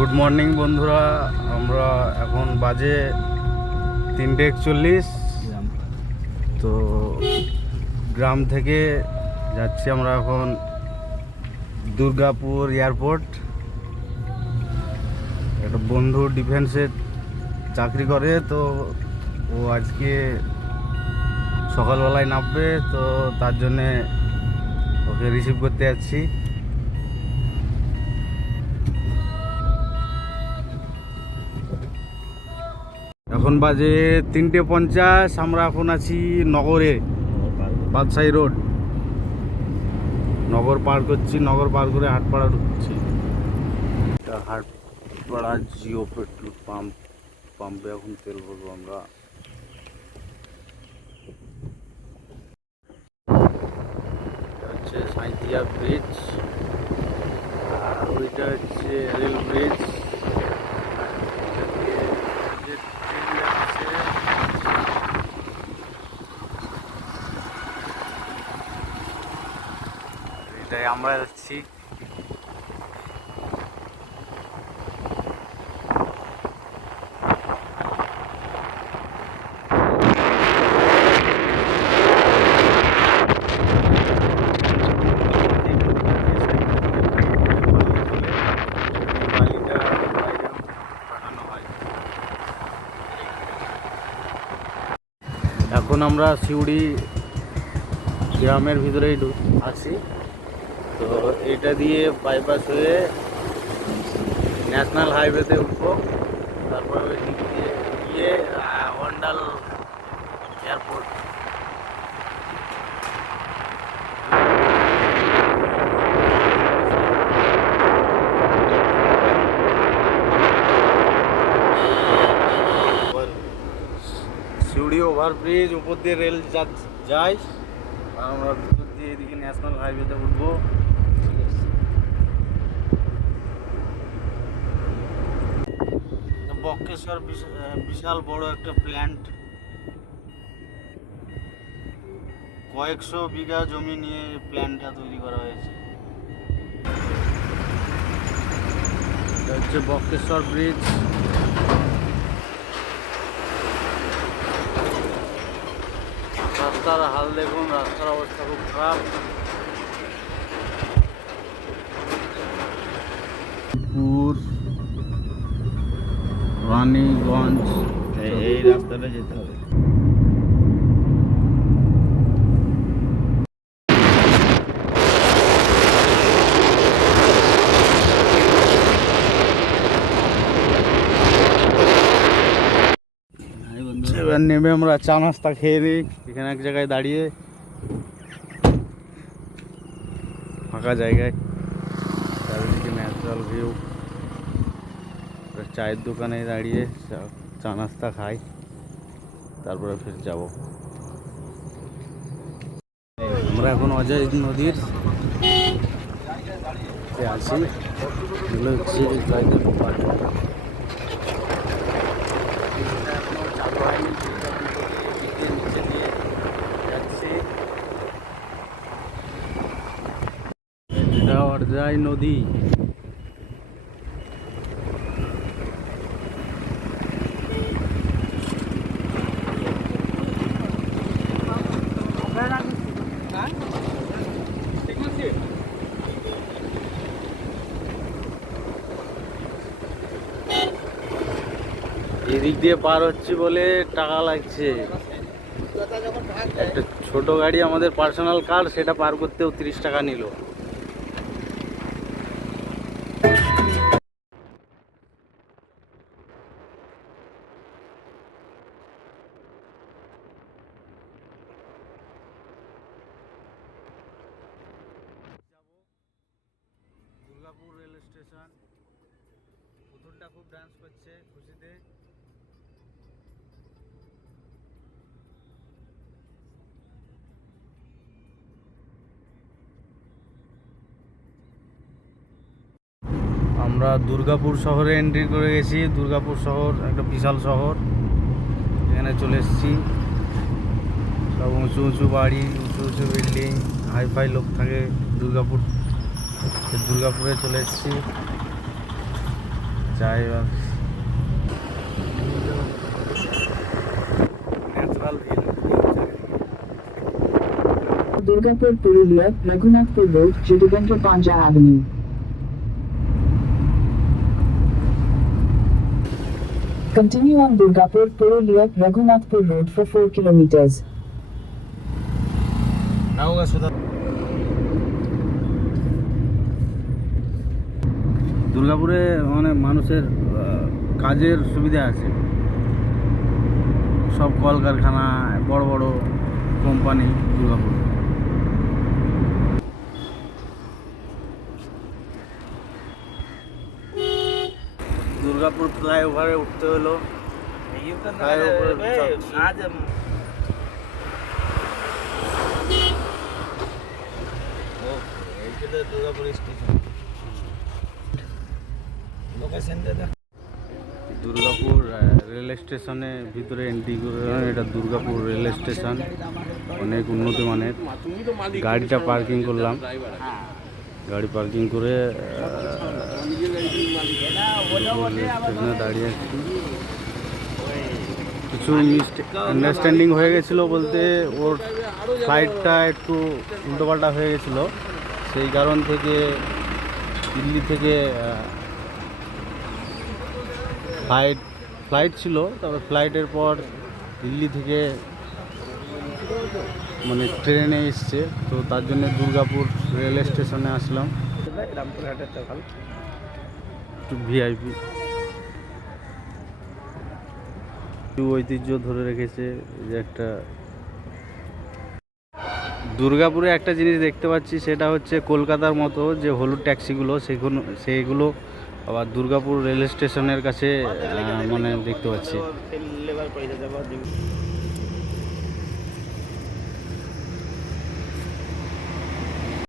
Good morning বন্ধুরা। আমরা এখন বাজে তিনটে একচল্লিশ। তো গ্রাম থেকে যাচ্ছি আমরা এখন দুর্গাপুর এয়ারপোর্ট। একটা বন্ধু ডিফেন্সে চাকরি করে তো ও আজকে সকালবেলায় নামবে তো তার জন্যে ওকে রিসিভ করতে যাচ্ছি। এখন বাজে তিনটে পঞ্চাশ, আমরা এখন আছি নগরে, বাদশাহী রোড। নগর পার করছি, নগর পার করে হাটপাড়া ঢুকছি। Hatpara Jio petrol pump. পাম্পে এখন তেল ভরবো আমরা। হচ্ছে ব্রিজ। আর ওইটা হচ্ছে রেল ব্রিজ যে ট্রেন যাচ্ছে এটাই আমরা যাচ্ছি। এখন আমরা সিউড়ি গ্রামের ভিতরেই আছি। তো এটা দিয়ে বাইপাস হয়ে ন্যাশনাল হাইওয়েতে উঠবো। তারপরে ওই দিয়ে গিয়ে ওয়ান্ডাল এয়ারপোর্ট সিউড়ি ওভারব্রিজ উপর দিয়ে রেল যায় আমরা ভিতর দিয়ে এদিকে ন্যাশনাল হাইওয়েতে উঠবো। বক্রেশ্বর বিশ- বিশাল বড় একটা প্ল্যান্ট কয়েকশো বিঘা জমি নিয়ে প্ল্যান্টটা তৈরি করা হয়েছে। হচ্ছে বক্রেশ্বর ব্রিজ রাস্তার হাল দেখুন, রাস্তার অবস্থা খুব খারাপ। পুর রানীগঞ্জ এই রাস্তাটা যেতে হবে এবার নেমে আমরা চা নাস্তা খেয়ে নিই এখানে এক জায়গায় দাঁড়িয়ে ফাঁকা জায়গায় চারিদিকে ন্যাচারাল ভিউ চায়ের দোকানে দাঁড়িয়ে চা- নাস্তা খাই। তারপরে ফের যাব। আমরা এখন অজয় নদীর আছি। এগুলো হচ্ছে অরজাই নদী। এদিক দিয়ে পার হচ্ছি বলে টাকা লাগছে। একটা ছোট গাড়ি আমাদের পার্সোনাল কার, সেটা পার করতেও তিরিশ টাকা নিল। Durgapur rail station. পুতুলটা খুব ডান্স করছে খুশিতে। আমরা দুর্গাপুর শহরে এন্ট্রি করে গেছি। দুর্গাপুর শহর, একটা বিশাল শহর। এখানে চলে এসেছি। সব উঁচু উঁচু বাড়ি, উঁচু উঁচু বিল্ডিং হাইফাই লোক থাকে দুর্গাপুর দুর্গাপুরে চলে এসেছি। যাই Durgapur Purulia, Raghunathpur road Chitiganj Panja Avenue. Continue on Durgapur Purulia Raghunathpur Road for 4 kilometers. দুর্গাপুরে মানে মানুষের কাজের সুবিধা আছে সব কলকারখানা বড় বড় কোম্পানি দুর্গাপুর দুর্গাপুর ফ্লাইওভারে উঠতে হলো। দুর্গাপুর রেল স্টেশনে ভিতরে এন্ট্রি করে এটা দুর্গাপুর রেল স্টেশন। অনেক উন্নত মানের। গাড়িটা পার্কিং করলাম। গাড়ি পার্কিং করে কিছু আন্ডারস্ট্যান্ডিং হয়ে গেছিল বলতে ওর ফ্লাইটটা একটু উল্টোপাল্টা হয়ে গেছিল। সেই কারণ থেকে দিল্লি থেকে ফ্লাইট ফ্লাইট ছিল, তারপর ফ্লাইটের পর দিল্লি থেকে মানে ট্রেনে এসছে। তো তার জন্য দুর্গাপুর রেল স্টেশনে আসলাম। রামপুরহাটের দোকান একটু ভিআইপি ঐতিহ্য ধরে রেখেছে যে একটা দুর্গাপুরে একটা জিনিস দেখতে পাচ্ছি, সেটা হচ্ছে কলকাতার মতো যে হলুদ ট্যাক্সিগুলো সেগুলো সেইগুলো আবার দুর্গাপুর রেল স্টেশনের কাছে মানে দেখতে পাচ্ছি।